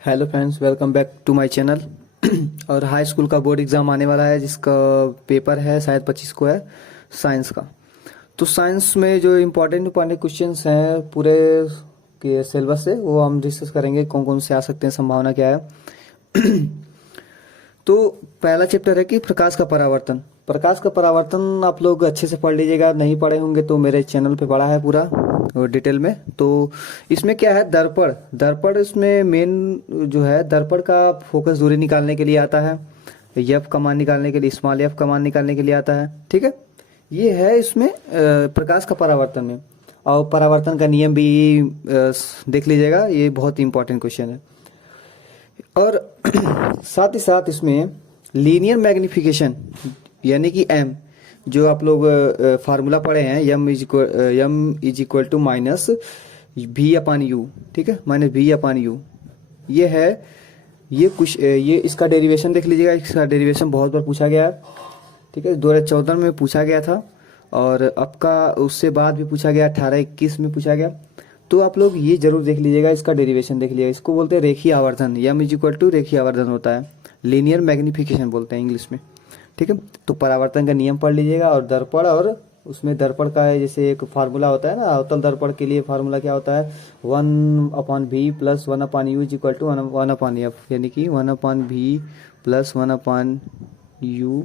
Hello friends, welcome back to my channel. और high school का board exam आने वाला है, जिसका पेपर है शायद 25 को है, साइंस का। तो साइंस में जो इम्पोर्टेंट इम्पोर्टेंट क्वेश्चंस हैं पूरे के सिलेबस से, वो हम डिस्कस करेंगे, कौन कौन से आ सकते हैं, संभावना क्या है। तो पहला चैप्टर है कि प्रकाश का परावर्तन। प्रकाश का परावर्तन आप लोग अच्छे से पढ़ लीजिएगा, नहीं पढ़े होंगे तो मेरे चैनल पे पढ़ा है पूरा डिटेल में। तो इसमें क्या है, दर्पण। दर्पण इसमें मेन जो है, दर्पण का फोकस दूरी निकालने के लिए आता है, एफ का मान निकालने के लिए, स्मॉल एफ का मान निकालने के लिए आता है। ठीक है, ये है इसमें प्रकाश का परावर्तन में। और परावर्तन का नियम भी देख लीजिएगा, ये बहुत इंपॉर्टेंट क्वेश्चन है। और साथ ही साथ इसमें लीनियर मैग्निफिकेशन यानी कि एम, जो आप लोग फार्मूला पढ़े हैं, M is equal to minus V upon you. ठीक है, माइनस भी अपान यू, ये है। ये कुछ ये इसका डेरिवेशन देख लीजिएगा, इसका डेरिवेशन बहुत बार पूछा गया है। ठीक है, 2014 में पूछा गया था, और आपका उससे बाद भी पूछा गया, 18-21 में पूछा गया। तो आप लोग ये जरूर देख लीजिएगा, इसका डेरिवेशन देख लीजिएगा। इसको बोलते हैं रेखीय आवर्धन, एम इज इक्वल टू रेखीय आवर्धन होता है, लीनियर मैग्निफिकेशन बोलते हैं इंग्लिश में। ठीक है, तो परावर्तन का नियम पढ़ लीजिएगा। और दर्पण, और उसमें दर्पण का जैसे एक फार्मूला होता है ना, अवतल दर्पण के लिए फार्मूला क्या होता है, 1/v plus 1/u is equal to 1/f, यानी कि 1/v plus 1/u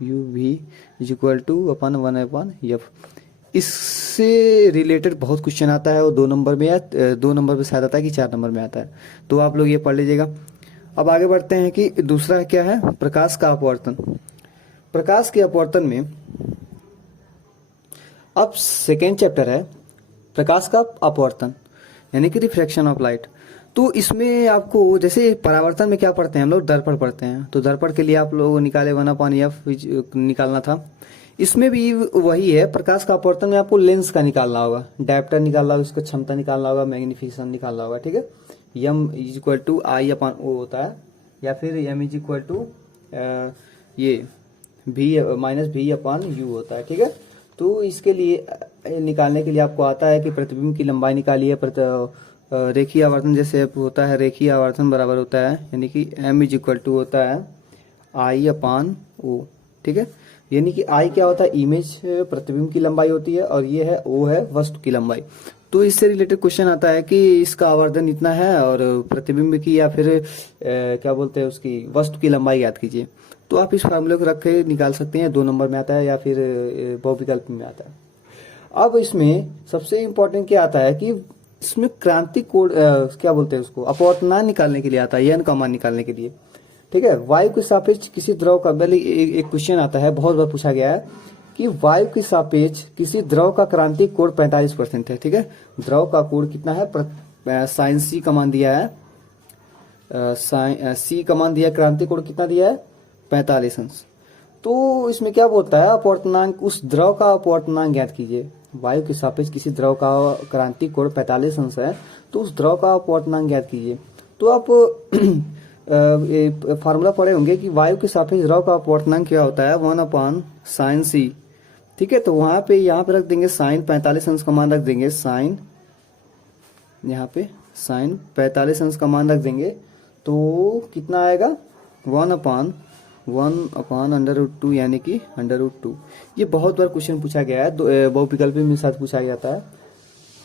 v is equal to upon 1/f। इससे रिलेटेड बहुत क्वेश्चन आता है, वो 2 नंबर में या 2 नंबर में शायद आता है कि 4 नंबर में आता है। तो आप लोग ये पढ़ लीजिएगा। अब आगे बढ़ते हैं कि दूसरा क्या है, प्रकाश का अपवर्तन। प्रकाश के अपवर्तन में अब सेकेंड चैप्टर है, प्रकाश का अपवर्तन यानी कि रिफ्रैक्शन ऑफ लाइट। तो इसमें आपको जैसे परावर्तन में क्या पढ़ते हैं हम लोग, दर्पण पढ़ते हैं। तो दर्पण के लिए आप लोग निकाले 1/f निकालना था। इसमें भी वही है, प्रकाश का अपवर्तन में आपको लेंस का निकालना होगा, डायप्टर निकालना होगा, उसका क्षमता निकालना होगा, मैग्निफिकेशन निकालना होगा। ठीक है, एम इज इक्वल टू आई अपान ओ होता है, या फिर एम इज इक्वल टू ये भी माइनस भी अपान यू होता है। ठीक है, तो इसके लिए निकालने के लिए आपको आता है कि प्रतिबिंब की लंबाई निकालिए, रेखीय आवर्तन जैसे होता है, रेखीय आवर्तन बराबर होता है, यानी कि एम इज इक्वल टू होता है आई अपान ओ। ठीक है, यानी कि आई क्या होता है, इमेज प्रतिबिंब की लंबाई होती है, और ये है ओ है वस्तु की लंबाई। तो इससे रिलेटेड क्वेश्चन आता है कि इसका आवर्धन इतना है, और प्रतिबिंब की या फिर क्या बोलते हैं उसकी वस्तु की लंबाई याद कीजिए। तो आप इस फार्मूले को रख के निकाल सकते हैं, 2 नंबर में आता है या फिर बहुविकल्प में आता है। अब इसमें सबसे इम्पोर्टेंट क्या आता है कि इसमें क्रांति कोण क्या बोलते हैं उसको, अपवर्तनांक निकालने के लिए आता है, एन का मान निकालने के लिए। ठीक है, वायु के सापेक्ष किसी द्रव का, एक क्वेश्चन आता है, बहुत बार पूछा गया है कि वायु के सापेक्ष किसी द्रव का क्रांतिक कोण 45% है। ठीक है, द्रव का कोण कितना है, साइन सी का मान दिया है, सी का मान दिया, क्रांतिक कोण कितना दिया है, 45 अंश। तो इसमें क्या बोलता है, अपवर्तनांक, उस द्रव का अपवर्तनांक ज्ञात कीजिए। वायु के सापेक्ष किसी द्रव का क्रांतिक कोण 45 अंश है, तो उस द्रव का अपवर्तनांक ज्ञात कीजिए। तो आप फार्मूला पढ़े होंगे कि वायु के सापेक्ष द्रव का अपवर्तनांक क्या होता है, 1/sin c। ठीक है, तो वहां पे यहाँ पे रख देंगे साइन 45 अंश का मान रख देंगे, साइन यहाँ पे साइन 45 अंश का मान रख देंगे, तो कितना आएगा, 1/√2 यानी कि √2। ये बहुत बार क्वेश्चन पूछा गया है, बहुविकल्पी में साथ पूछा जाता है,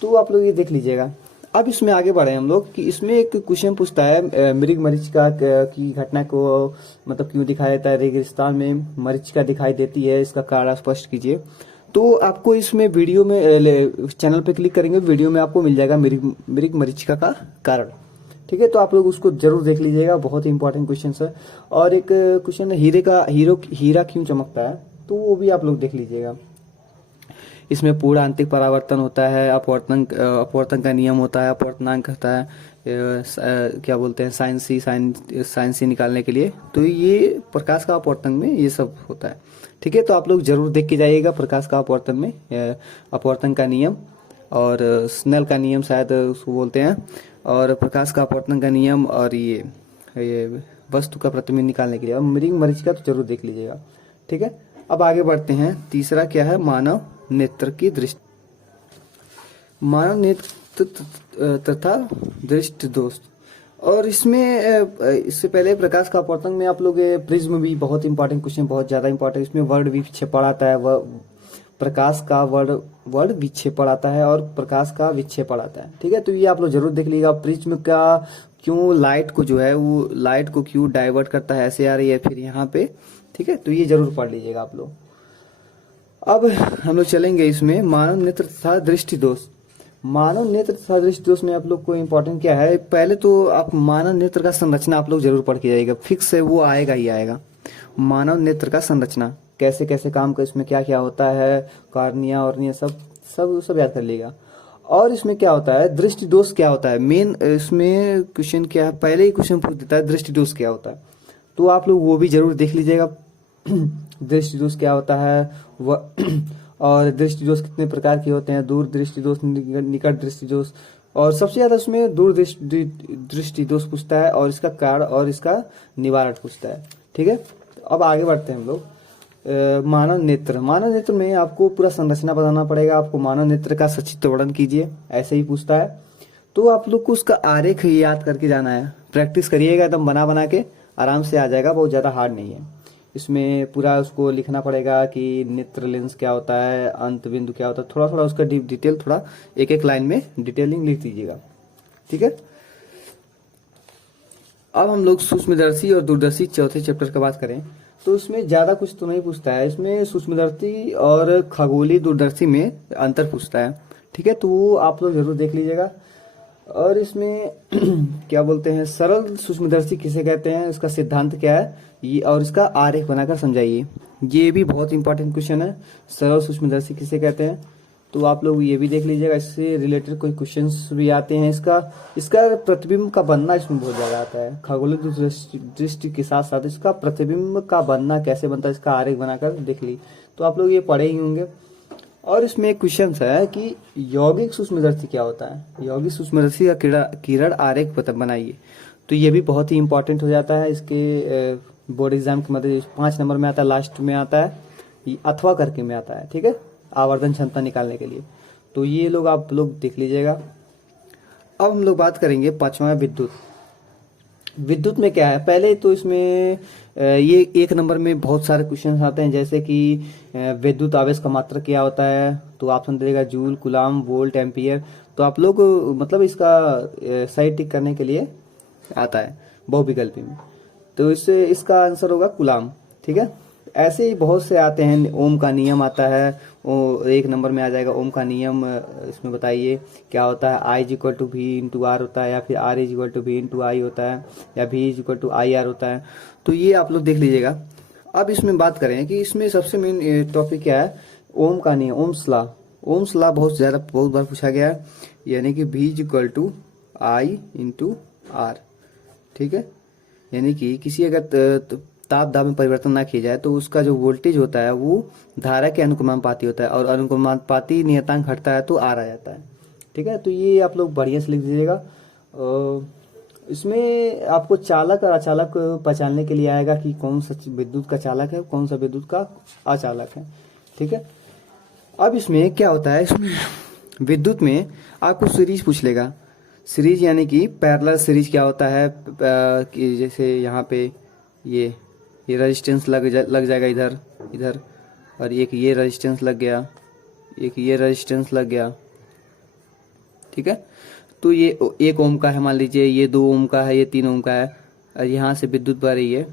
तो आप लोग ये देख लीजिएगा। अब इसमें आगे बढ़े हम लोग कि इसमें एक क्वेश्चन पूछता है, मृग मरीचिका की घटना को मतलब क्यों दिखाया जाता है, रेगिस्तान में मरीचिका दिखाई देती है, इसका कारण स्पष्ट कीजिए। तो आपको इसमें वीडियो में चैनल पे क्लिक करेंगे, वीडियो में आपको मिल जाएगा मृग मरीचिका का कारण। ठीक है, तो आप लोग उसको जरूर देख लीजिएगा, बहुत ही इंपॉर्टेंट क्वेश्चन है। और एक क्वेश्चन है, हीरा क्यों चमकता है, तो वो भी आप लोग देख लीजिएगा। इसमें पूर्ण आंतरिक परावर्तन होता है, अपवर्तन का नियम होता है, अपवर्तनांक होता है, क्या बोलते हैं, साइन सी निकालने के लिए। तो ये प्रकाश का अपवर्तन में ये सब होता है। ठीक है, तो आप लोग जरूर देख के जाइएगा प्रकाश का अपवर्तन में, अपवर्तन का नियम, और स्नेल का नियम शायद उसको बोलते हैं, और प्रकाश का अपवर्तन का नियम, और ये वस्तु का प्रतिबिंब निकालने के लिए। अब मृग मरीचिका तो जरूर देख लीजिएगा। ठीक है, अब आगे बढ़ते हैं। तीसरा क्या है, मानव नेत्र की दृष्टि। मानव नेत्र तथा दृष्टि दोष। और इसमें इससे पहले प्रकाश का अपवर्तन में आप लोग प्रिज्म भी बहुत इंपॉर्टेंट क्वेश्चन, बहुत ज्यादा इंपॉर्टेंट, इसमें वर्ड विक्षेपण आता है, प्रकाश का वर्ड विक्षेपण आता है और प्रकाश का विक्षेपण आता है। ठीक है, तो ये आप लोग जरूर देख लीजिएगा। प्रिज्म का क्यों लाइट को जो है वो लाइट को क्यों डाइवर्ट करता है, ऐसे आ रही है फिर यहाँ पे। ठीक है, तो ये जरूर पढ़ लीजिएगा आप लोग। अब हम लोग चलेंगे इसमें मानव नेत्र तथा दृष्टि दोष। मानव नेत्र तथा दृष्टि दोष में आप लोग को इम्पोर्टेंट क्या है, पहले तो आप मानव नेत्र का संरचना आप लोग जरूर पढ़ के जाइएगा, फिक्स है वो आएगा ही आएगा। मानव नेत्र का संरचना कैसे कैसे काम का, इसमें क्या क्या होता है, कार्निया और सब सब सब याद कर लीजिएगा। और इसमें क्या होता है, दृष्टि दोष क्या होता है, मेन इसमें क्वेश्चन क्या है, पहले ही क्वेश्चन पूछ देता है दृष्टि दोष क्या होता है, तो आप लोग वो भी जरूर देख लीजिएगा। दृष्टि दोष क्या होता है और दृष्टि दोष कितने प्रकार के होते हैं, दूर दृष्टि दोष, निकट दृष्टि दोष, और सबसे ज्यादा उसमें दूर दृष्टि दोष पूछता है और इसका कारण और इसका निवारण पूछता है। ठीक है, अब आगे बढ़ते हैं हम लोग। मानव नेत्र, मानव नेत्र में आपको पूरा संरचना बताना पड़ेगा, आपको मानव नेत्र का संक्षिप्त वर्णन कीजिए, ऐसे ही पूछता है। तो आप लोग को उसका आरेख याद करके जाना है, प्रैक्टिस करिएगा एकदम बना बना के, आराम से आ जाएगा, बहुत ज्यादा हार्ड नहीं है। इसमें पूरा उसको लिखना पड़ेगा कि नेत्र लेंस क्या होता है, अंत बिंदु क्या होता है, थोड़ा थोड़ा उसका डिटेल, थोड़ा एक एक लाइन में डिटेलिंग लिख दीजिएगा। ठीक है, अब हम लोग सूक्ष्मदर्शी और दूरदर्शी चौथे चैप्टर की बात करें तो इसमें ज्यादा कुछ तो नहीं पूछता है, इसमें सूक्ष्मदर्शी और खगोलीय दूरदर्शी में अंतर पूछता है। ठीक है, तो वो आप लोग जरूर देख लीजिएगा। और इसमें क्या बोलते हैं, सरल सूक्ष्मदर्शी किसे कहते हैं, इसका सिद्धांत क्या है, ये और इसका आरेख बनाकर समझाइए। ये भी बहुत इंपॉर्टेंट क्वेश्चन है, सरल सूक्ष्मदर्शी किसे कहते हैं, तो आप लोग ये भी देख लीजिएगा। इससे रिलेटेड कोई क्वेश्चंस भी आते हैं, इसका प्रतिबिंब का बनना इसमें बहुत ज्यादा आता है। खगोलीय दृष्टि के साथ साथ इसका प्रतिबिंब का बनना कैसे बनता है, इसका आरेख बनाकर देख ली, तो आप लोग ये पढ़े ही होंगे। और इसमें एक क्वेश्चन है कि यौगिक सूक्ष्मदर्शी क्या होता है, यौगिक सूक्ष्मदर्शी का किरण आरेख बनाइए, तो ये भी बहुत ही इंपॉर्टेंट हो जाता है। इसके बोर्ड एग्जाम के मध्य 5 नंबर में आता है, लास्ट में आता है, अथवा करके में आता है। ठीक है, आवर्धन क्षमता निकालने के लिए, तो ये लोग आप लोग देख लीजिएगा। अब हम लोग बात करेंगे 5वां विद्युत। विद्युत में क्या है, पहले तो इसमें ये 1 नंबर में बहुत सारे क्वेश्चन आते हैं, जैसे कि विद्युत आवेश का मात्रक क्या होता है, तो ऑप्शन देगा जूल, कूलाम, वोल्ट, एम्पियर। तो आप लोग मतलब इसका सही टिक करने के लिए आता है बहुविकल्पी में, तो इससे इसका आंसर होगा कूलाम। ठीक है, ऐसे ही बहुत से आते हैं, ओम का नियम आता है, वो 1 नंबर में आ जाएगा। ओम का नियम इसमें बताइए क्या होता है, I equal to V into R होता है, या फिर R equal to V into I होता है, या V equal to I R होता है, तो ये आप लोग देख लीजिएगा। अब इसमें बात करें कि इसमें सबसे मेन टॉपिक क्या है, ओम का नियम, ओम्स लॉ। ओम्स लॉ बहुत बार पूछा गया है, यानी कि V equal to I into R. ठीक है, यानी कि किसी अगर ताप दाब में परिवर्तन ना किया जाए तो उसका जो वोल्टेज होता है वो धारा के अनुक्रमानुपाती होता है, और अनुक्रमानुपाती नियतांक घटता है तो आर आ जाता है। ठीक है, तो ये आप लोग बढ़िया से लिख दीजिएगा। इसमें आपको चालक और अचालक पहचानने के लिए आएगा कि कौन सा विद्युत का चालक है, कौन सा विद्युत का अचालक है। ठीक है, अब इसमें क्या होता है, इसमें विद्युत में आपको सीरीज पूछ लेगा। सीरीज यानी कि पैरेलल सीरीज क्या होता है, कि जैसे यहाँ पे ये रेजिस्टेंस लग जाएगा इधर इधर, और एक ये रेजिस्टेंस लग गया, एक ये रेजिस्टेंस लग गया। ठीक है, तो ये 1 ओम का है मान लीजिए, ये 2 ओम का है, ये 3 ओम का है, और यहाँ से विद्युत बह रही है,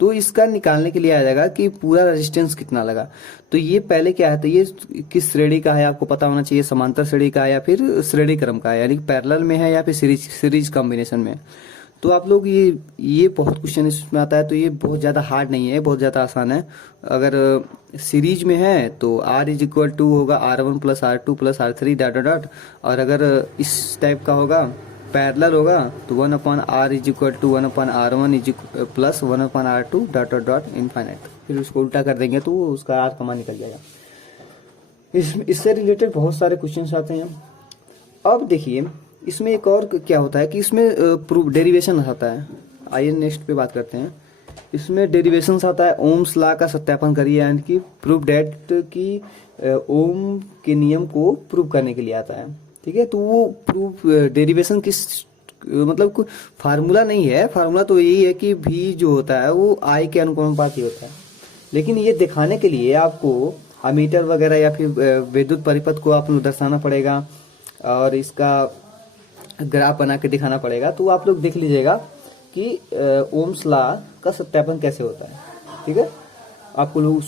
तो इसका निकालने के लिए आ जाएगा कि पूरा रेजिस्टेंस कितना लगा। तो ये पहले क्या है, तो ये किस श्रेणी का है आपको पता होना चाहिए, समांतर श्रेणी का है या फिर श्रेणी क्रम का है, यानी पैरेलल में है या फिर सीरीज कॉम्बिनेशन में। तो आप लोग ये बहुत क्वेश्चन इसमें आता है, तो ये बहुत ज़्यादा हार्ड नहीं है, बहुत ज़्यादा आसान है। अगर सीरीज में है तो R इक्वल टू होगा R1 plus R2 plus R3 dot dot dot, और अगर इस टाइप का होगा पैरेलल होगा तो 1/R equal to 1/R1 plus 1/R2 dot dot dot infinite, फिर उसको उल्टा कर देंगे तो उसका R कमा निकल जाएगा। इससे रिलेटेड बहुत सारे क्वेश्चन आते हैं। अब देखिए इसमें एक और क्या होता है कि इसमें प्रूफ डेरिवेशन आता है। आइए नेक्स्ट पे बात करते हैं। इसमें डेरिवेशन आता है, ओम्स लॉ का सत्यापन करिए, यानी कि प्रूफ डेट की ओम के नियम को प्रूव करने के लिए आता है। ठीक है, तो वो प्रूफ डेरिवेशन मतलब फार्मूला नहीं है, फार्मूला तो यही है कि V जो होता है वो I के अनुपाती होता है। लेकिन ये दिखाने के लिए आपको अमीटर वगैरह या फिर विद्युत परिपथ को आप लोग दर्शाना पड़ेगा और इसका ग्राफ बना के दिखाना पड़ेगा। तो आप लोग देख लीजिएगा कि ओम्स लॉ का सत्यापन कैसे होता है। ठीक है, आपको लोग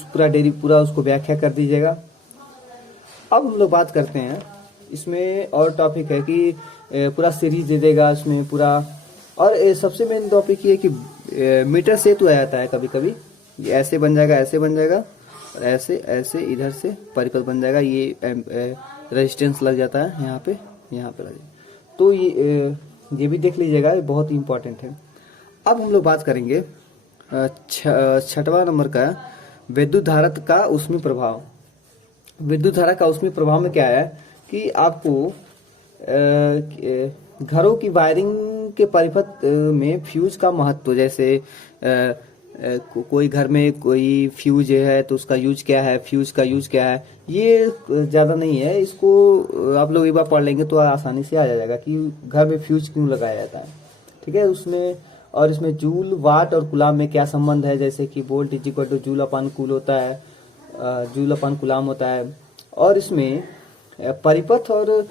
पूरा उसको व्याख्या कर दीजिएगा। अब हम लोग बात करते हैं इसमें और टॉपिक है कि पूरा सीरीज दे देगा इसमें पूरा। और सबसे मेन टॉपिक ये कि मीटर से तो आ जाता है कभी कभी, ये ऐसे बन जाएगा, ऐसे बन जाएगा और ऐसे ऐसे इधर से परिपथ बन जाएगा, ये रेजिस्टेंस लग जाता है यहाँ पे लग जाएगा। तो ये भी देख लीजिएगा, ये बहुत ही इंपॉर्टेंट है। अब हम लोग बात करेंगे छठवां नंबर का विद्युत धारा का ऊष्मीय प्रभाव। विद्युत धारा का ऊष्मीय प्रभाव में क्या है कि आपको घरों की वायरिंग के परिपथ में फ्यूज का महत्व, जैसे कोई घर में कोई फ्यूज है तो उसका यूज क्या है, फ्यूज का यूज क्या है, ये ज्यादा नहीं है। इसको आप लोग एक बार पढ़ लेंगे तो आसानी से आ जाएगा कि घर में फ्यूज क्यों लगाया जाता है। ठीक है, उसमें और इसमें जूल, वाट और कुलाम में क्या संबंध है, जैसे कि volt is equal two joule upon cool होता है, जूल अपन कुलाम होता है। और इसमें परिपथ और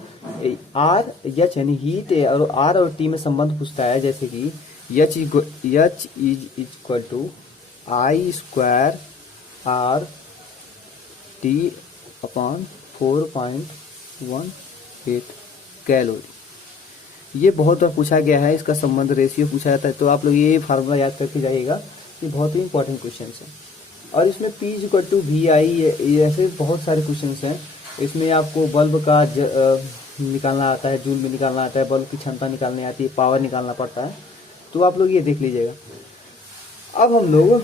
आर एच यानी हीट और आर और टी में संबंध पूछता है, जैसे कि H is equal to I square R T upon 4.18 calorie. ये बहुत बार पूछा गया है, इसका संबंध रेशियो पूछा जाता है। तो आप लोग ये फार्मूला याद करके जाइएगा, ये बहुत ही इंपॉर्टेंट क्वेश्चन है। और इसमें P इक्वल टू वी आई, ऐसे बहुत सारे क्वेश्चन हैं। इसमें आपको बल्ब का निकालना आता है, जूल में निकालना आता है, बल्ब की क्षमता निकालनी आती है, पावर निकालना पड़ता है। तो आप लोग ये देख लीजिएगा। अब हम लोग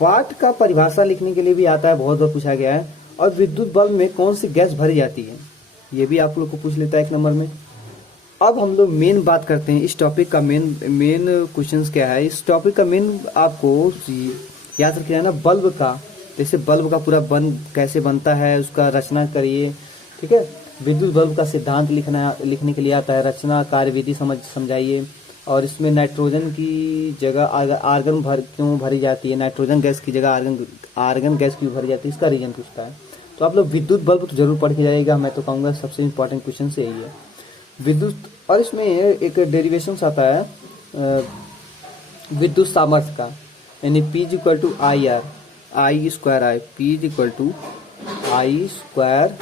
वाट का परिभाषा लिखने के लिए भी आता है, बहुत बार पूछा गया है। और विद्युत बल्ब में कौन सी गैस भरी जाती है, ये भी आप लोग को पूछ लेता है 1 नंबर में। अब हम लोग मेन बात करते हैं इस टॉपिक का। मेन क्वेश्चंस क्या है इस टॉपिक का, मेन आपको याद रखिए ना, बल्ब का, जैसे बल्ब का पूरा कैसे बनता है उसका रचना करिए। ठीक है, विद्युत बल्ब का सिद्धांत लिखने के लिए आता है, रचना कार्यविधि समझाइए। और इसमें नाइट्रोजन की जगह आर्गन क्यों भरी जाती है, नाइट्रोजन गैस की जगह आर्गन गैस क्यों भरी जाती है, इसका रीजन पूछता है। तो आप लोग विद्युत बल्ब तो जरूर पढ़ के जाइएगा, मैं तो कहूँगा सबसे इंपॉर्टेंट क्वेश्चन से यही है विद्युत। और इसमें एक डेरिवेशन आता है विद्युत सामर्थ्य का, यानी P equal to I R, I square I, P equal to I square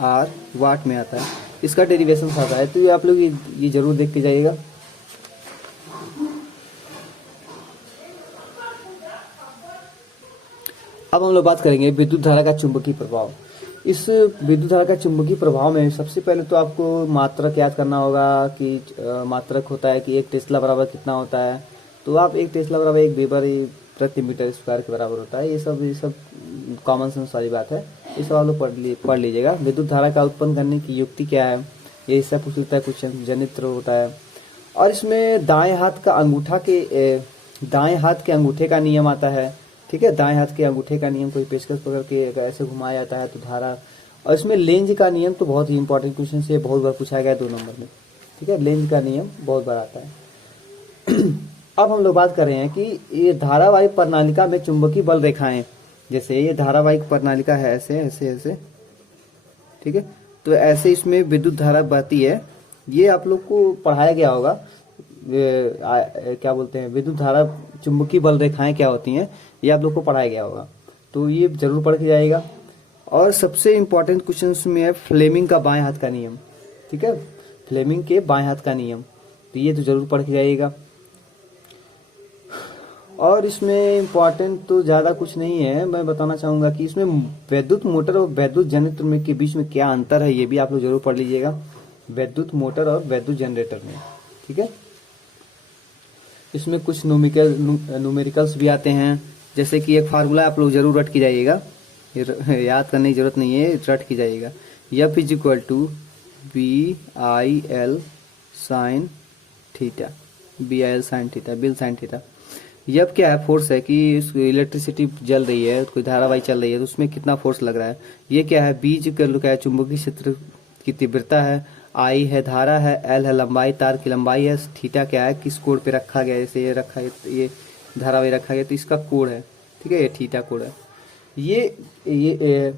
R watt में आता है, इसका डेरिवेशन आता है। तो ये आप लोग ये जरूर देख के जाइएगा। अब हम लोग बात करेंगे विद्युत धारा का चुंबकीय प्रभाव। इस विद्युत धारा का चुंबकीय प्रभाव में सबसे पहले तो आपको मात्रक याद करना होगा कि मात्रक होता है कि 1 टेस्ला बराबर कितना होता है। तो आप 1 टेस्ला बराबर 1 वेबर प्रति मीटर स्क्वायर के बराबर होता है। ये सब कॉमन सेंस वाली बात है, ये सब आप लोग पढ़ लीजिएगा। विद्युत धारा का उत्पन्न करने की युक्ति क्या है, ये इससे पूछ लेता है क्वेश्चन। जनित्र होता है। और इसमें दाएं हाथ के अंगूठे का नियम आता है। ठीक है, दाएं हाथ के अंगूठे का नियम, कोई पेचकस पकड़ के ऐसे घुमाया जाता है तो धारा। और इसमें लेंज का नियम तो बहुत ही इंपॉर्टेंट क्वेश्चन से बहुत बार पूछा गया है 2 नंबर में। ठीक है, लेंज का नियम बहुत बार आता है। अब हम लोग बात कर रहे हैं कि ये धारावाहिक प्रणालिका में चुंबकीय बल रेखाएं, जैसे ये धारावाहिक प्रणालिका है ऐसे ऐसे ऐसे। ठीक है, तो ऐसे इसमें विद्युत धारा बहती है। ये आप लोग को पढ़ाया गया होगा, क्या बोलते हैं, विद्युत धारा चुंबकीय बल रेखाएं क्या होती हैं, ये आप लोग को पढ़ाया गया होगा। तो ये जरूर पढ़ के जाएगा। और सबसे इंपॉर्टेंट क्वेश्चन में है फ्लेमिंग का बाएं हाथ का नियम। ठीक है, फ्लेमिंग के बाएं हाथ का नियम, तो ये तो जरूर पढ़ के जाइएगा। और इसमें इंपॉर्टेंट तो ज्यादा कुछ नहीं है, मैं बताना चाहूंगा कि इसमें वैद्युत मोटर और वैद्युत जनरेटर में के बीच में क्या अंतर है, ये भी आप लोग जरूर पढ़ लीजिएगा, वैद्युत मोटर और वैद्युत जनरेटर में। ठीक है, इसमें कुछ न्यूमेरिकल्स भी आते हैं, जैसे कि एक फार्मूला आप लोग जरूर रट के जाइएगा, याद करने की जरूरत नहीं है, रट के जाइएगा। F is equal to BIL sine theta, BIL sine theta, BIL sine theta. F क्या है, फोर्स है कि इलेक्ट्रिसिटी जल रही है, कोई धारावाही चल रही है तो उसमें कितना फोर्स लग रहा है। ये क्या है, B इक्वल टू क्या है, चुंबकीय क्षेत्र की तीव्रता है। आई है धारा है, एल है लंबाई, तार की लंबाई है, थीटा क्या है, किस कोण पे रखा गया है, जैसे ये रखा है, ये धारावाही रखा गया तो इसका कोण है, ठीक है, ये थीटा कोण है। ये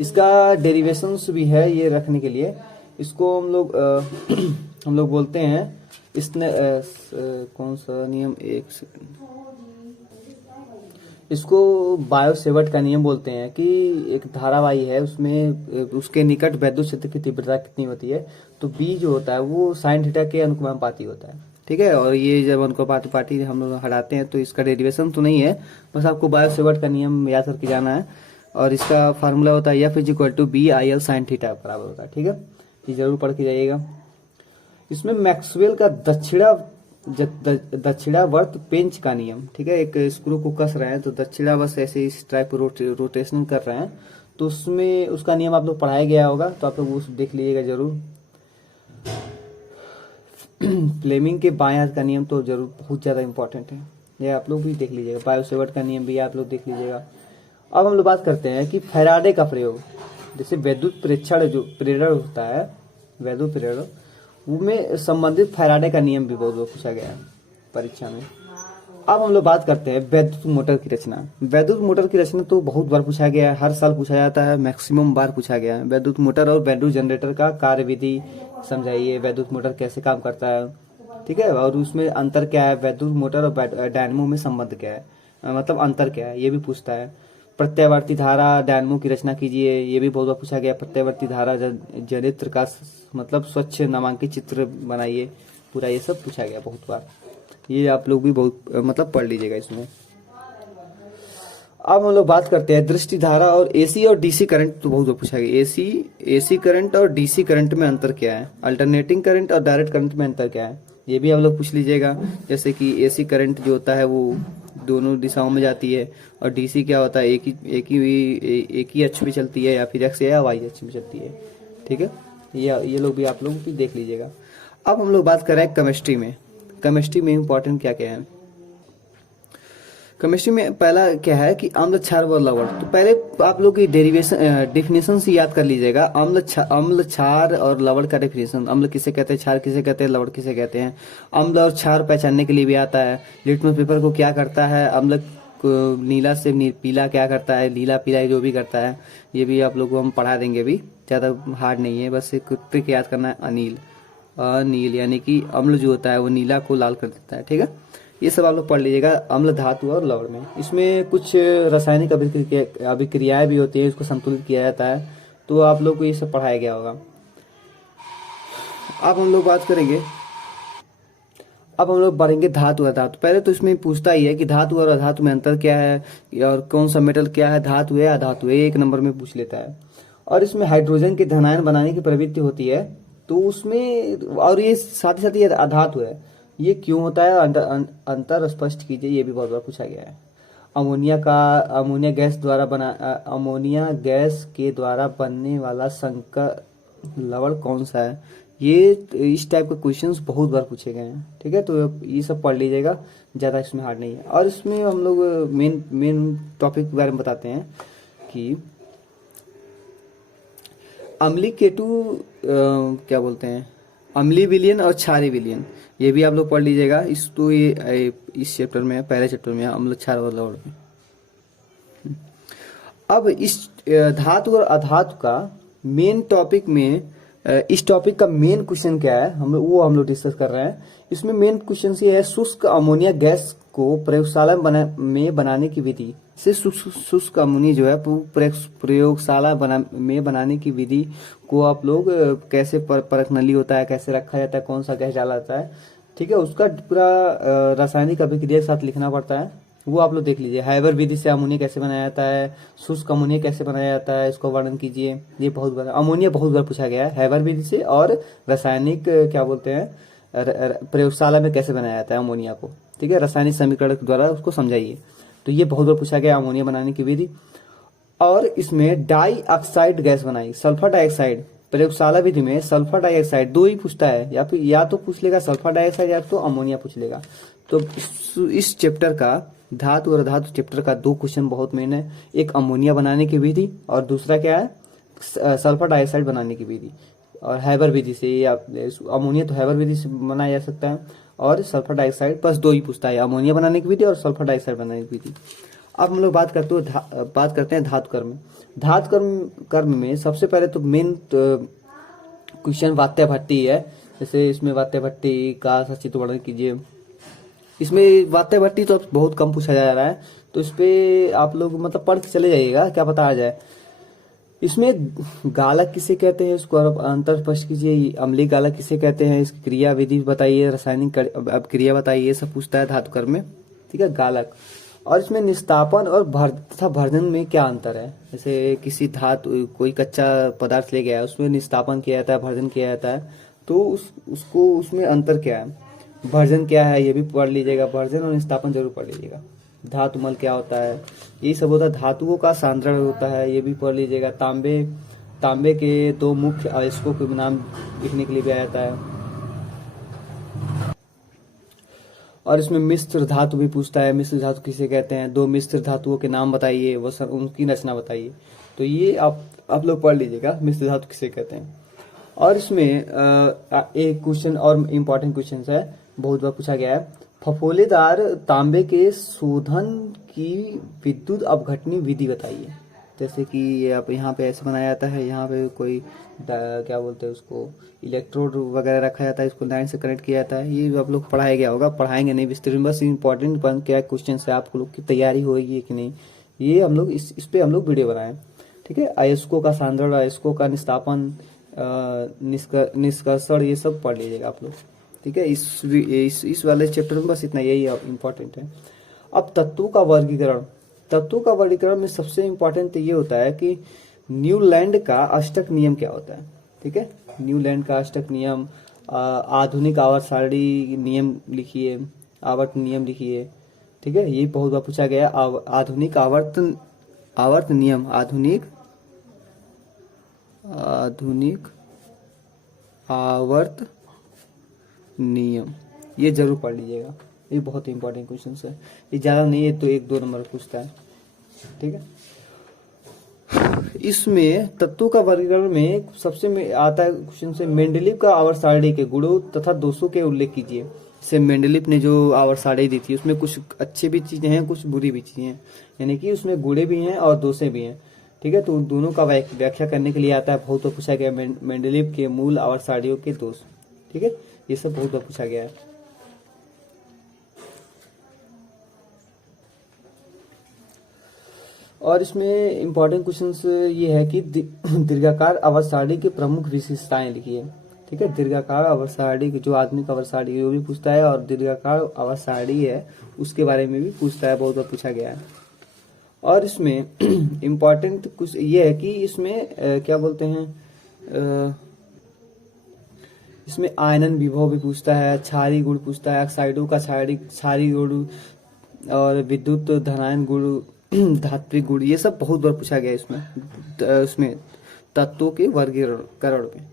इसका डेरिवेशंस भी है ये रखने के लिए। इसको हम लोग हम लोग बोलते हैं इसने कौन सा नियम, एक सेकंड, इसको बायो-सेवर्ट का नियम बोलते हैं कि एक धारावाही है, उसमें उसके निकट वैद्युत क्षेत्र की तीव्रता कितनी होती है, तो बी जो होता है वो साइन थीटा के अनुपाती होता है, ठीक है। और ये जब अनुपाती हम लोग हटाते हैं तो इसका डेरिवेशन तो नहीं है, बस आपको बायो-सेवर्ट का नियम याद करके जाना है। और इसका फार्मूला होता है F is equal to B I L sine theta बराबर होता है, ठीक है, ये जरूर पढ़ के जाइएगा। इसमें मैक्सवेल का दक्षिणावर्त पेंच का नियम, ठीक है, एक स्क्रू को कस रहे हैं तो दक्षिणावर्त ऐसे इस टाइप रोटेशन कर रहे हैं, तो उसमें उसका नियम आप लोग पढ़ाया गया होगा, तो आप लोग उस देख लीजिएगा जरूर। फ्लेमिंग के बाएं हाथ का नियम तो जरूर बहुत ज्यादा इंपॉर्टेंट है, ये आप लोग भी देख लीजिएगा। बायो-सेवर्ट का नियम भी आप लोग देख लीजिएगा। अब हम लोग बात करते हैं कि फैराडे का प्रयोग, जैसे वैद्युत प्रेक्षण जो प्रेरण होता है, वैद्युत प्रेरण में संबंधित फैराडे का नियम भी बहुत बार पूछा गया है परीक्षा में। अब हम लोग बात करते हैं वैद्युत मोटर की रचना। वैद्युत मोटर की रचना तो बहुत बार पूछा गया है, हर साल पूछा जाता है, मैक्सिमम बार पूछा गया है। वैद्युत मोटर और वैद्युत जनरेटर का कार्यविधि समझाइए, वैद्युत मोटर कैसे काम करता है, ठीक है, और उसमें अंतर क्या है, वैद्युत मोटर और डायनेमो में संबंध क्या है, मतलब अंतर क्या है, ये भी पूछता है। प्रत्यावर्ती धारा डायनेमो की रचना कीजिए, ये भी बहुत बार पूछा गया। प्रत्यावर्ती धारा जनित्र का मतलब स्वच्छ नामांकित चित्र बनाइए, पूरा ये सब पूछा गया बहुत बार, ये आप लोग भी बहुत मतलब पढ़ लीजिएगा इसमें। अब हम लोग बात करते हैं दृष्टि धारा और एसी और डीसी करंट, तो बहुत बार पूछा गया। एसी करंट और डीसी करंट में अंतर क्या है, अल्टरनेटिंग करंट और डायरेक्ट करंट में अंतर क्या है, ये भी आप लोग पूछ लीजिएगा। जैसे कि एसी करंट जो होता है वो दोनों दिशाओं में जाती है, और डीसी क्या होता है, एक ही अक्ष में चलती है, या फिर एक्स या वाई अक्ष में चलती है, ठीक है, ये लोग भी आप लोग भी देख लीजिएगा। अब हम लोग बात कर रहे हैं केमिस्ट्री में। केमिस्ट्री में इंपॉर्टेंट क्या क्या है, केमिस्ट्री में पहला क्या है कि अम्ल, क्षार व लवण। तो पहले आप लोग की डेफिनेशन से याद कर लीजिएगा। अम्ल, क्षार और लवण का डेफिनेशन, अम्ल किसे कहते हैं, क्षार किसे कहते हैं, लवण किसे कहते हैं। अम्ल और क्षार पहचानने के लिए भी आता है। लिटमस पेपर को क्या करता है, अम्ल नीला से पीला क्या करता है, नीला पीला जो भी करता है, ये भी आप लोग को हम पढ़ा देंगे, भी ज्यादा हार्ड नहीं है, बस एक ट्रिक याद करना है। अनील यानी कि अम्ल जो होता है वो नीला को लाल कर देता है, ठीक है, ये सब आप लोग पढ़ लीजिएगा। अम्ल, धातु और लवण में इसमें कुछ रासायनिक अभिक्रियाएं भी होती है, इसको संतुलित किया जाता है, तो आप लोग को ये सब पढ़ाया गया होगा। अब हम लोग बात करेंगे, अब हम लोग बढ़ेंगे धातु और अधातु। पहले तो इसमें पूछता ही है कि धातु और अधातु में अंतर क्या है, और कौन सा मेटल क्या है, धातु है अधातु है, एक नंबर में पूछ लेता है। और इसमें हाइड्रोजन के धनायन बनाने की प्रवृत्ति होती है, तो उसमें, और ये साथ ही साथ ये अधातु है, ये क्यों होता है, अंतर स्पष्ट कीजिए, ये भी बहुत बार पूछा गया है। अमोनिया गैस के द्वारा बनने वाला संकर लवण कौन सा है, ये इस टाइप के क्वेश्चंस बहुत बार पूछे गए हैं, ठीक है, तो ये सब पढ़ लीजिएगा, ज्यादा इसमें हार्ड नहीं है। और इसमें हम लोग मेन टॉपिक के बारे में बताते हैं कि अम्लीय केटु क्या बोलते हैं, अम्लीय विलयन और क्षारीय विलयन, ये भी आप लोग पढ़ लीजिएगा। ये इस चैप्टर में, पहले चैप्टर में, अम्ल, क्षार और लवण में। अब इस धातु और अधातु का मेन टॉपिक में, इस टॉपिक का मेन क्वेश्चन क्या है, हम लोग डिस्कस कर रहे हैं। इसमें मेन क्वेश्चन ये है, शुष्क अमोनिया गैस को प्रयोगशाला में बनाने की विधि से, शुष्क अमोनिया जो है प्रयोगशाला में बनाने की विधि को आप लोग कैसे परख नली होता है, कैसे रखा जाता है, कौन सा गैस डाला जाता है, ठीक है, उसका पूरा रासायनिक अभिक्रिया के साथ लिखना पड़ता है, वो आप लोग देख लीजिए। हाइबर विधि से अमोनिया कैसे बनाया जाता है, शुष्क अमोनिया कैसे बनाया जाता है, इसको वर्णन कीजिए। ये बहुत बार अमोनिया बहुत बार पूछा गया है, हाइबर विधि से, और रासायनिक क्या बोलते हैं, प्रयोगशाला में कैसे बनाया जाता है अमोनिया को, ठीक है, रासायनिक समीकरण के द्वारा उसको समझाइए। तो ये बहुत बार पूछा गया अमोनिया बनाने की विधि। और इसमें डाई ऑक्साइड गैस बनाई, सल्फर डाइऑक्साइड, प्रयोगशाला विधि में सल्फर डाइऑक्साइड, दो ही पूछता है, या फिर या तो पूछ लेगा सल्फर डाइऑक्साइड या तो अमोनिया पूछ लेगा। तो इस चैप्टर का, धातु और अधातु चैप्टर का, दो क्वेश्चन बहुत मेन है, एक अमोनिया बनाने की विधि और दूसरा क्या है, सल्फर डाइऑक्साइड बनाने की विधि। और हैबर विधि से, ये अमोनिया तो हैबर विधि से बनाया जा सकता है, और सल्फर डाइऑक्साइड, बस दो ही पूछता है, अमोनिया बनाने की विधि और सल्फर डाइऑक्साइड बनाने की विधि। अब हम लोग बात करते हैं धातु कर्म। धातु कर्म में सबसे पहले तो मेन क्वेश्चन वात्या भट्टी है। जैसे इसमें वात्या भट्टी का सचित्र वर्णन कीजिए। इसमें वात्या भट्टी तो बहुत कम पूछा जा रहा है, तो इस पे आप लोग मतलब पढ़ के चले जाइएगा, क्या पता आ जाए। इसमें गालक किसे कहते हैं, इसको अंतर स्पष्ट कीजिए। अम्लीय गालक किसे कहते हैं, इसकी क्रिया विधि बताइए, रासायनिक अब क्रिया बताइए, ये सब पूछता है धातु कर्म में। ठीक है, गालक। और इसमें निस्तापन और तथा भर्जन में क्या अंतर है। जैसे किसी धातु, कोई कच्चा पदार्थ ले गया है, उसमें निस्तापन किया जाता है, भर्जन किया जाता है, तो उसको उसमें अंतर क्या है, भर्जन क्या है, ये भी पढ़ लीजिएगा। भर्जन और निस्तापन जरूर पढ़ लीजिएगा। धातुमल क्या होता है, ये सब होता है। धातुओं का सांद्रण होता है, ये भी पढ़ लीजिएगा। तांबे के दो मुख्य अयस्कों के नाम लिखने के लिए भी आ जाता है। और इसमें मिश्र धातु भी पूछता है, मिश्र धातु किसे कहते हैं, दो मिश्र धातुओं के नाम बताइए, वो उनकी रचना बताइए। तो ये आप लोग पढ़ लीजिएगा, मिश्र धातु किसे कहते हैं। और इसमें एक क्वेश्चन और इम्पोर्टेंट क्वेश्चन है, बहुत बार पूछा गया है। फफोलेदार तांबे के शोधन की विद्युत अपघटनी विधि बताइए। जैसे कि ये आप यहाँ पे ऐसे बनाया जाता है, यहाँ पे कोई क्या बोलते हैं उसको, इलेक्ट्रोड वगैरह रखा जाता है, इसको लाइन से कनेक्ट किया जाता है। ये आप लोग पढ़ाया गया होगा, पढ़ाएंगे नहीं विस्तृत में, बस इंपॉर्टेंट क्या क्वेश्चन है, आप लोग की तैयारी होगी कि नहीं, ये हम लोग इस पे हम लोग वीडियो बनाए। ठीक है, अयस्कों का सांद्रण, अयस्कों का निस्तापन, निष्कर्षण, ये सब पढ़ लीजिएगा आप लोग। ठीक है, इस वाले चैप्टर में बस इतना, यही इम्पोर्टेंट है। अब तत्वों का वर्गीकरण। तत्वों का वर्गीकरण में सबसे इम्पोर्टेंट ये होता है कि न्यूलैंड का अष्टक नियम क्या होता है। ठीक है, न्यूलैंड का अष्टक नियम, आधुनिक आवर्त सारणी नियम लिखिए, आवर्त नियम लिखिए। ठीक है, ये बहुत बार पूछा गया। आधुनिक आवर्त नियम, आधुनिक आवर्त नियम, ये जरूर पढ़ लीजिएगा, ये बहुत इंपॉर्टेंट क्वेश्चन है। ये ज्यादा नहीं है तो 1-2 नंबर पूछता है। ठीक है, इसमें तत्वों का वर्गीकरण में सबसे में आता है क्वेश्चन से, मेंडलीव का आवर्त सारणी के गुणों तथा दोषों के उल्लेख कीजिए। जैसे मेंडलीव ने जो आवर्त सारणी दी थी, उसमें कुछ अच्छी भी चीजें हैं, कुछ बुरी भी चीजें हैं, यानी कि उसमें गुणे भी हैं और दोषे भी हैं। ठीक है, तो उन दोनों का व्याख्या करने के लिए आता है। बहुत बार पूछा गया मेंडलीव के मूल आवर्त सारणियों के दोष। ठीक है, ये सब बहुत बार पूछा गया है। और इसमें इम्पोर्टेंट क्वेश्चंस ये है कि दीर्घाकार आवर्त सारणी की प्रमुख विशेषताएं लिखिए। ठीक है, दीर्घाकार आवर्त सारणी की जो आधुनिक आवर्त सारणी वो भी पूछता है, और दीर्घाकार आवर्त सारणी है उसके बारे में भी पूछता है, बहुत बार पूछा गया है। और इसमें इम्पोर्टेंट कुछ ये है कि इसमें क्या बोलते हैं, इसमें आयनन विभव भी पूछता है, क्षारीय गुण पूछता है, ऑक्साइडों का क्षारीय गुण, और विद्युत धनायन गुण, धात्विक गुण, ये सब बहुत बार पूछा गया है इसमें तत्वों के वर्गीकरण में।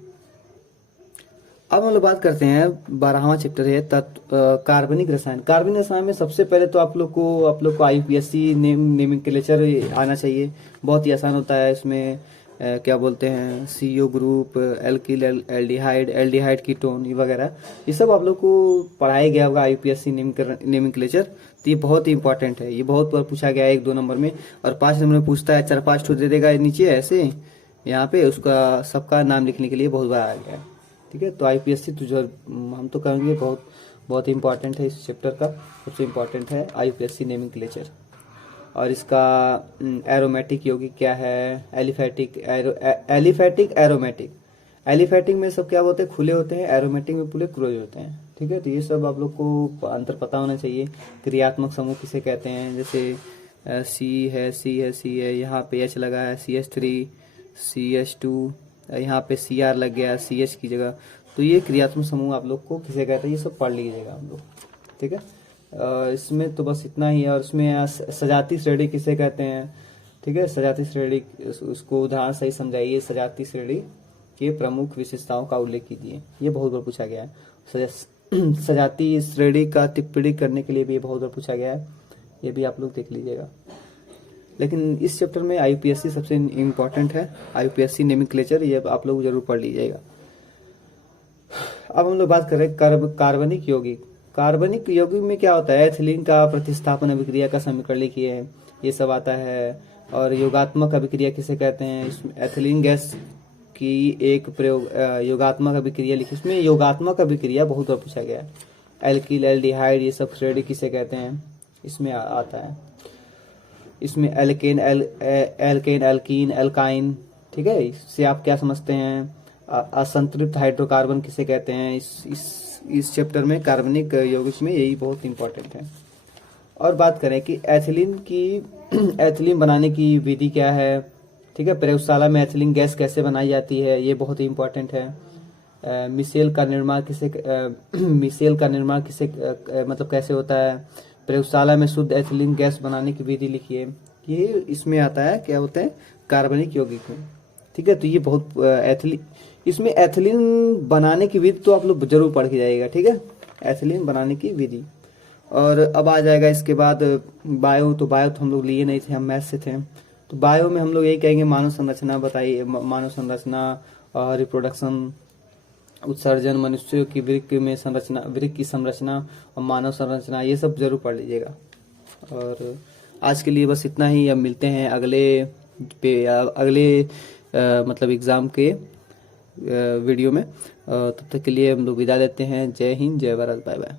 अब हम लोग बात करते हैं 12वां चैप्टर है कार्बनिक रसायन। कार्बनिक रसायन में सबसे पहले तो आप लोग को आईयूपीएसी नेमिनोक्लेचर आना चाहिए, बहुत ही आसान होता है। इसमें क्या बोलते हैं, CO group, alkyl, aldehyde, ketone वगैरह, ये सब आप लोग को पढ़ाया गया होगा आईयूपीएसी नेमिनोक्लेचर। तो ये बहुत ही इंपॉर्टेंट है, ये बहुत बार पूछा गया है 1-2 नंबर में, और 5 नंबर में पूछता है, 4-5 ठो दे देगा नीचे ऐसे, यहाँ पे उसका सबका नाम लिखने के लिए बहुत बार आ गया है। ठीक है, तो आईयूपीएसी तो जो हम तो कहेंगे बहुत इंपॉर्टेंट है, इस चैप्टर का सबसे इम्पोर्टेंट है आईयूपीएसी नेमिनोक्लेचर। और इसका एरोमेटिक यौगिक क्या है, एलिफेटिक एरोमेटिक। एलिफेटिक में सब क्या होते हैं, खुले होते हैं, एरोमेटिक में पूरे क्लोज होते हैं। ठीक है, तो ये सब आप लोग को अंतर पता होना चाहिए। क्रियात्मक समूह किसे कहते हैं, जैसे C है, यहाँ पे H लगा है, CH3, CH2, यहाँ पे Cr लग गया CH की जगह, तो ये क्रियात्मक समूह आप लोग को किसे कहते हैं, ये सब पढ़ लीजिएगा आप लोग। ठीक है, इसमें तो बस इतना ही है। और इसमें सजाती श्रेणी किसे कहते हैं। ठीक है, सजाती श्रेणी, उसको उदाहरण सही समझाइए। सजाती श्रेणी के प्रमुख विशेषताओं का उल्लेख कीजिए, ये बहुत बार पूछा गया है। सजाती श्रेणी का टिप्पणी करने के लिए भी बहुत बार पूछा गया है, ये भी आप लोग देख लीजिएगा। लेकिन इस चैप्टर में आईयूपीएससी सबसे इम्पोर्टेंट है, आईयूपीएससी नेमिनोक्लेचर, ये आप लोग जरूर पढ़ लीजिएगा। अब हम लोग बात करें कार्बनिक यौगिक। कार्बनिक यौगिक में क्या होता है, एथिलीन का प्रतिस्थापन अभिक्रिया का समीकरण लिखिए, ये सब आता है। और योगात्मक अभिक्रिया किसे कहते हैं, इसमें एथिलीन गैस की एक प्रयोग योगात्मक अभिक्रिया लिखी, इसमें योगात्मक अभिक्रिया बहुत बार पूछा गया है। एल्किल एल्डिहाइड ये सब श्रेणी किसे कहते हैं, इसमें आता है। इसमें एल्केन एल्केन एल्कीन एल्काइन, ठीक है, इससे आप क्या समझते हैं। असंतृप्त हाइड्रोकार्बन किसे कहते हैं, इस चैप्टर में कार्बनिक यौगिक में यही बहुत इंपॉर्टेंट है। और बात करें कि एथिलीन बनाने की विधि क्या है, ठीक है, प्रयोगशाला में एथिलीन गैस कैसे बनाई जाती है, ये बहुत ही इंपॉर्टेंट है। मिसेल का निर्माण किसे मतलब कैसे होता है, प्रयोगशाला में शुद्ध एथिलीन गैस बनाने की विधि लिखिए, ये इसमें आता है। क्या होते हैं, कार्बनिक यौगिक में, ठीक है। तो ये बहुत इसमें एथिलीन बनाने की विधि तो आप लोग जरूर पढ़ के जाइएगा, ठीक है, एथिलीन बनाने की विधि। और अब आ जाएगा इसके बाद बायो। तो बायो तो हम लोग लिए नहीं थे, हम मैथ से थे। तो बायो में हम लोग यही कहेंगे, मानव संरचना बताइए, मानव संरचना और रिप्रोडक्शन, उत्सर्जन, मनुष्यों की वृक्क की संरचना और मानव संरचना, ये सब जरूर पढ़ लीजिएगा। और आज के लिए बस इतना ही। अब मिलते हैं अगले मतलब एग्जाम के वीडियो में। तब तक के लिए हम लोग विदा लेते हैं। जय हिंद, जय भारत, बाय बाय।